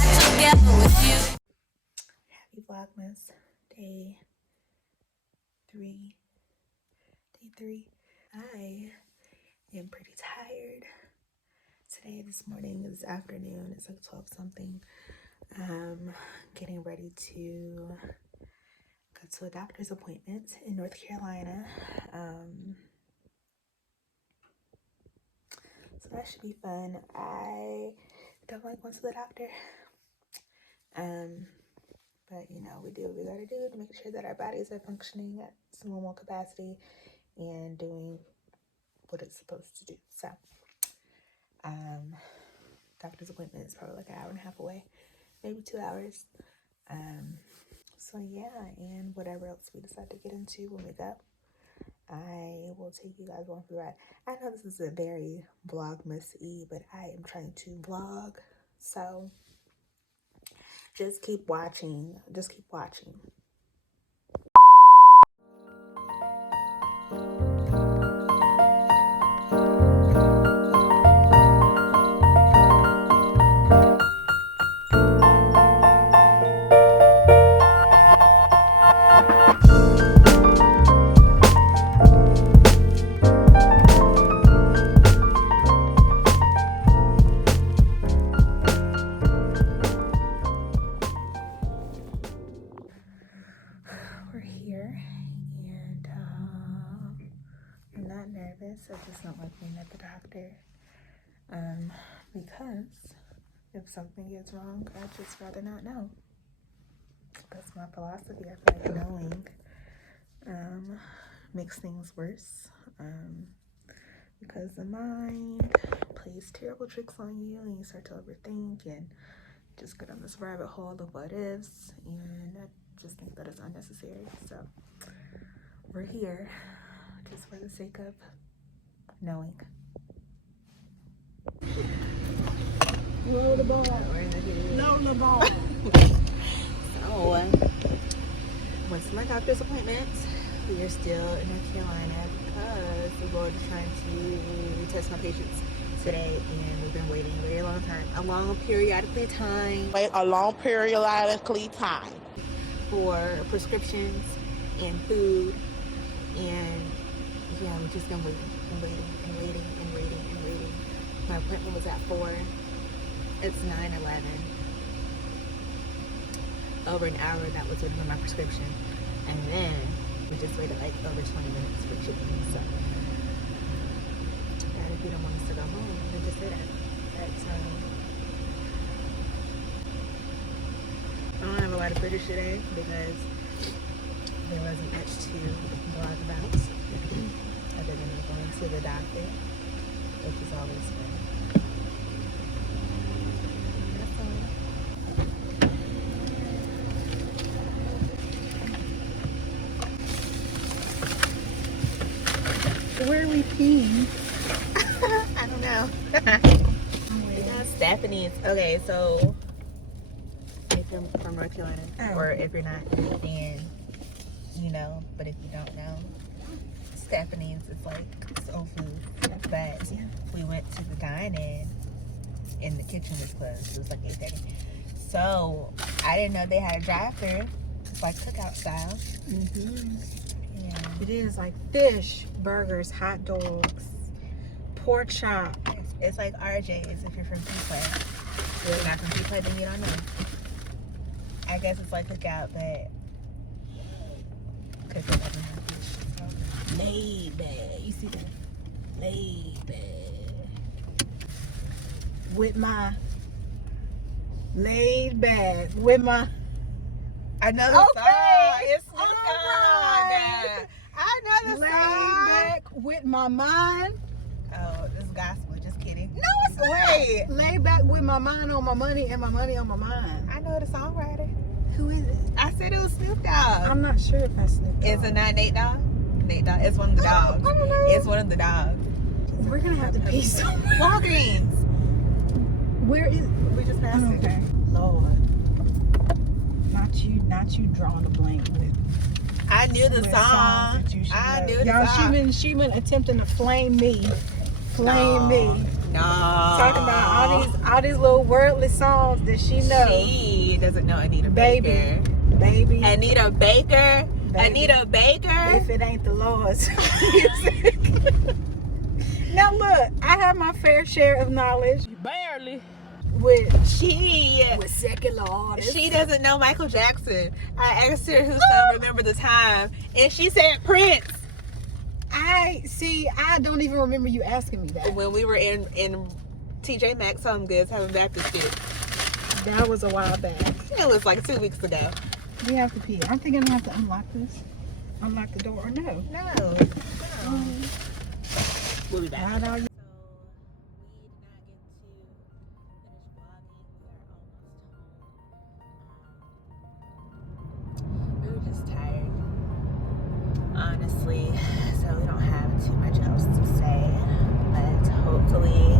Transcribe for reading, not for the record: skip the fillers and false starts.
together with you. Happy Vlogmas, day three. I am pretty tired today, this morning, this afternoon. It's like 12 something. Getting ready to go to a doctor's appointment in North Carolina. So that should be fun. I don't like going to the doctor. But you know, we do what we gotta do to make sure that our bodies are functioning at normal capacity and doing what it's supposed to do. So, doctor's appointment is probably like an hour and a half away, maybe 2 hours. So yeah, and whatever else we decide to get into when we go, I will take you guys along for the ride. I know this is a very Vlogmas-y, but I am trying to vlog, so just keep watching. Just keep watching. We're here, and I'm not nervous. I just don't like being at the doctor, because if something is wrong, I'd just rather not know. That's my philosophy. I feel like knowing makes things worse, because the mind plays terrible tricks on you, and you start to overthink and just get on this rabbit hole of what ifs, and I just think that it's unnecessary. So we're here just for the sake of knowing. Roll the ball. Roll the ball. So, went to my doctor's appointment. We are still in North Carolina because the Lord is trying to test my patience today, and we've been waiting a very long time. A long periodically time. Wait a long periodically time. For prescriptions and food, and yeah, we've just been waiting and waiting and waiting and waiting and waiting. My appointment was at 4. It's 9:11. Over an hour that was waiting for my prescription, and then we just waited like over 20 minutes for chicken. So God, if you don't want us to go home, then just sit at I don't have a lot of footage today because there wasn't much to vlog about other than going to the doctor, which is always fun. That's all. Where are we peeing? I don't know. Stephanie's. Okay, so if you're from North Carolina, or if you're not, then you know. But if you don't know, Stephanie's is like soul food. But we went to the dine-in, and the kitchen was closed. It was like 8:30. So I didn't know they had a drive-thru. It's like cookout style. Yeah. It is like fish, burgers, hot dogs, pork chop. It's like RJ's if you're from P-Play. If you're not from P-Play, then you don't know. I guess it's like cookout, but cookout doesn't have fish. So. Laid back. You see that? Laid back. With my laid back. With my Another song. It's all right. Another laid song. back with my mind. Oh, this is gospel. Just kidding. No, it's not. Wait. Laid back with my mind on my money and my money on my mind. I know the songwriter. Who is it? I said it was Snoop Dogg. I'm not sure if that's Snoop Dogg. Is it not Nate Dogg? Nate Dogg. It's one of the dogs. I don't know. It's one of the dogs. We're gonna have to pee somewhere. Walgreens. Where is? We just passed it. Okay. Lord, not you drawing a blank with. I knew the with song. songs that you should I know. knew the Y'all, song. she been attempting to flame me. Flame me. No. Talking about all these little worldly songs that she knows. She doesn't know Anita Baby. Baker. Baby. Anita Baker. Baby. Anita Baker. If it ain't the Lord's music. Now look, I have my fair share of knowledge. Barely. With She secular artists. She doesn't know Michael Jackson. I asked her who song Remember the Time, and she said Prince. I don't even remember you asking me that. When we were in TJ Maxx Home Goods having Baptist shit. That was a while back. It was like 2 weeks ago. We have to pee. I'm thinking I have to unlock this. Unlock the door. Or no. No. We'll be back. Not all you- We were just tired, honestly, so we don't have too much else to say, but hopefully